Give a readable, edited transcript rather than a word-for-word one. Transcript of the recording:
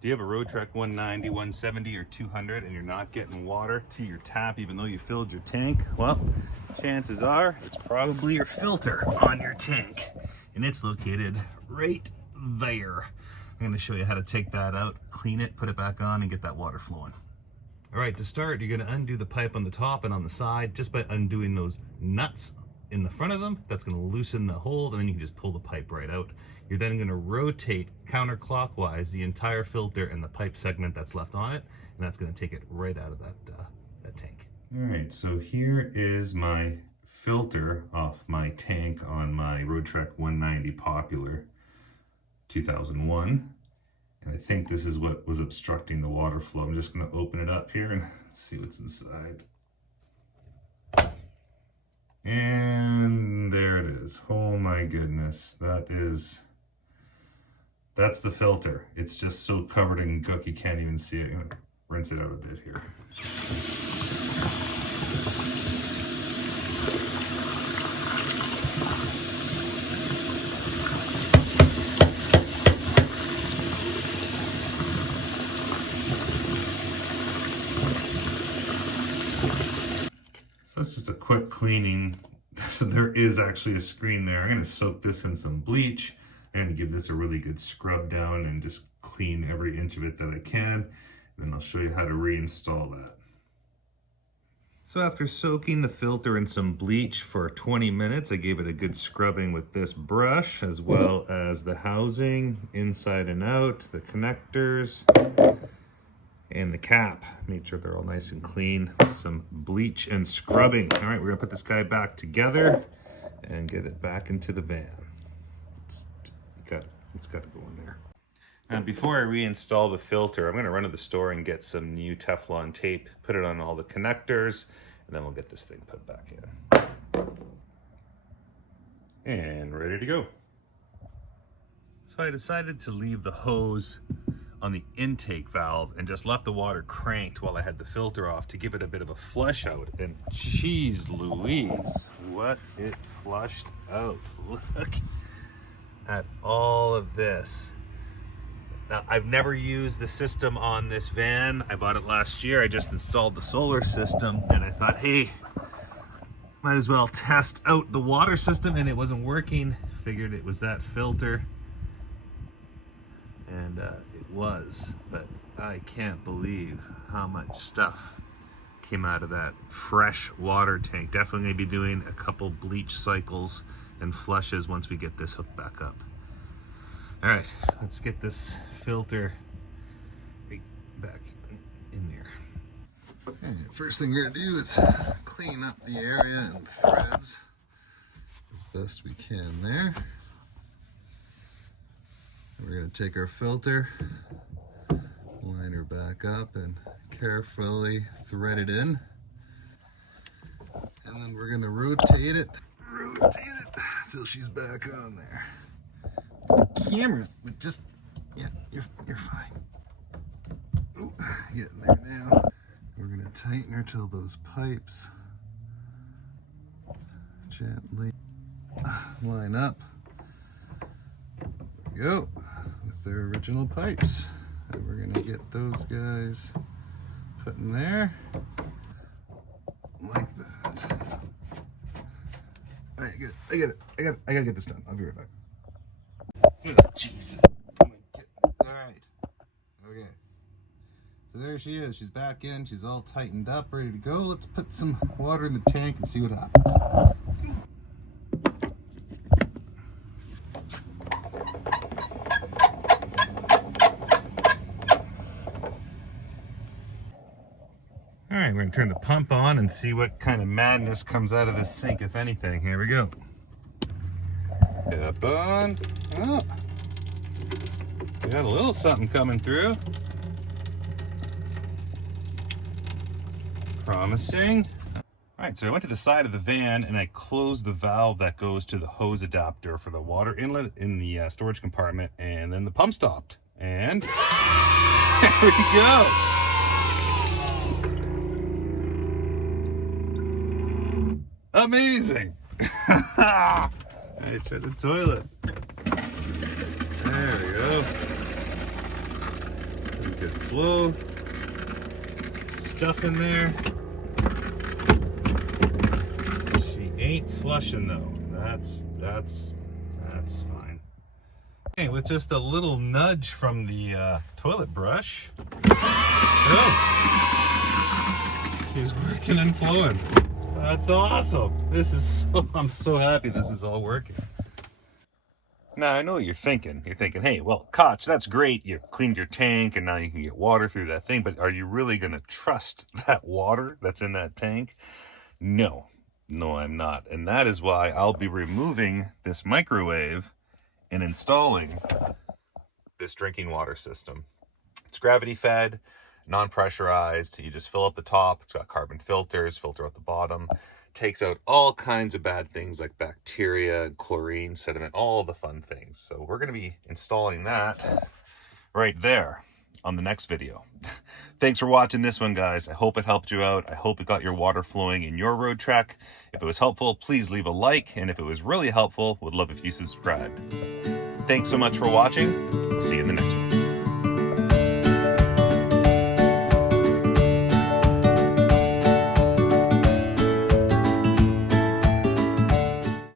Do you have a Roadtrek 190, 170, or 200 and you're not getting water to your tap even though you filled your tank? Well, chances are it's probably your filter on your tank, and it's located right there. I'm going to show you how to take that out, clean it, put it back on, and get that water flowing. All right, to start, you're going to undo the pipe on the top and on the side just by undoing those nuts in the front of them. That's going to loosen the hold, and then you can just pull the pipe right out. You're then going to rotate counterclockwise the entire filter and the pipe segment that's left on it, and that's going to take it right out of that tank. All right, so here is my filter off my tank on my Roadtrek 190 Popular 2001. And I think this is what was obstructing the water flow. I'm just going to open it up here and see what's inside. And there it is. Oh my goodness. That's the filter. It's just so covered in gook you can't even see it. I'm going to rinse it out a bit here. So that's just a quick cleaning. So there is actually a screen there. I'm going to soak this in some bleach. I'm going to give this a really good scrub down and just clean every inch of it that I can. And then I'll show you how to reinstall that. So after soaking the filter in some bleach for 20 minutes, I gave it a good scrubbing with this brush, as well as the housing inside and out, the connectors, and the cap. Make sure they're all nice and clean. Some bleach and scrubbing. All right, we're gonna put this guy back together and get it back into the van. It's got to go in there. And before I reinstall the filter, I'm gonna run to the store and get some new Teflon tape, put it on all the connectors, and then we'll get this thing put back in. And ready to go. So I decided to leave the hose on the intake valve and just left the water cranked while I had the filter off to give it a bit of a flush out. And geez Louise, what it flushed out. Look at all of this. Now, I've never used the system on this van. I bought it last year. I just installed the solar system and I thought, hey, might as well test out the water system, and it wasn't working. Figured it was that filter. And it was, but I can't believe how much stuff came out of that fresh water tank. Definitely gonna be doing a couple bleach cycles and flushes once we get this hooked back up. All right, let's get this filter right back in there. Okay, first thing we're gonna do is clean up the area and threads as best we can there. We're going to take our filter, line her back up, and carefully thread it in. And then we're going to rotate it until she's back on there. The camera would just, yeah, you're fine. Ooh, getting there now. We're going to tighten her till those pipes gently line up. There we go. With their original pipes. And we're gonna get those guys put in there like that. All right, good. I gotta get this done. I'll be right back. Oh, jeez. All right. Okay. So there she is. She's back in. She's all tightened up, ready to go. Let's put some water in the tank and see what happens. All right, we're gonna turn the pump on and see what kind of madness comes out of this sink, if anything. Here we go. Up on. Oh, we got a little something coming through. Promising. All right, so I went to the side of the van and I closed the valve that goes to the hose adapter for the water inlet in the storage compartment, and then the pump stopped. And there we go. Amazing. Right through the toilet. There we go. good flow. Some stuff in there. She ain't flushing though. That's fine. Okay, with just a little nudge from the toilet brush. Oh, she's working and flowing. That's awesome. This is I'm so happy this is all working. Now, I know what you're thinking. You're thinking, hey, well, Koch, that's great. You cleaned your tank and now you can get water through that thing, but are you really going to trust that water that's in that tank? No, I'm not. And that is why I'll be removing this microwave and installing this drinking water system. It's gravity fed, non-pressurized. You just fill up the top. It's got carbon filters, filter out the bottom. Takes out all kinds of bad things like bacteria, chlorine, sediment, all the fun things. So we're going to be installing that right there on the next video. Thanks for watching this one, guys. I hope it helped you out. I hope it got your water flowing in your Roadtrek. If it was helpful, please leave a like. And if it was really helpful, would love if you subscribed. Thanks so much for watching. We'll see you in the next one.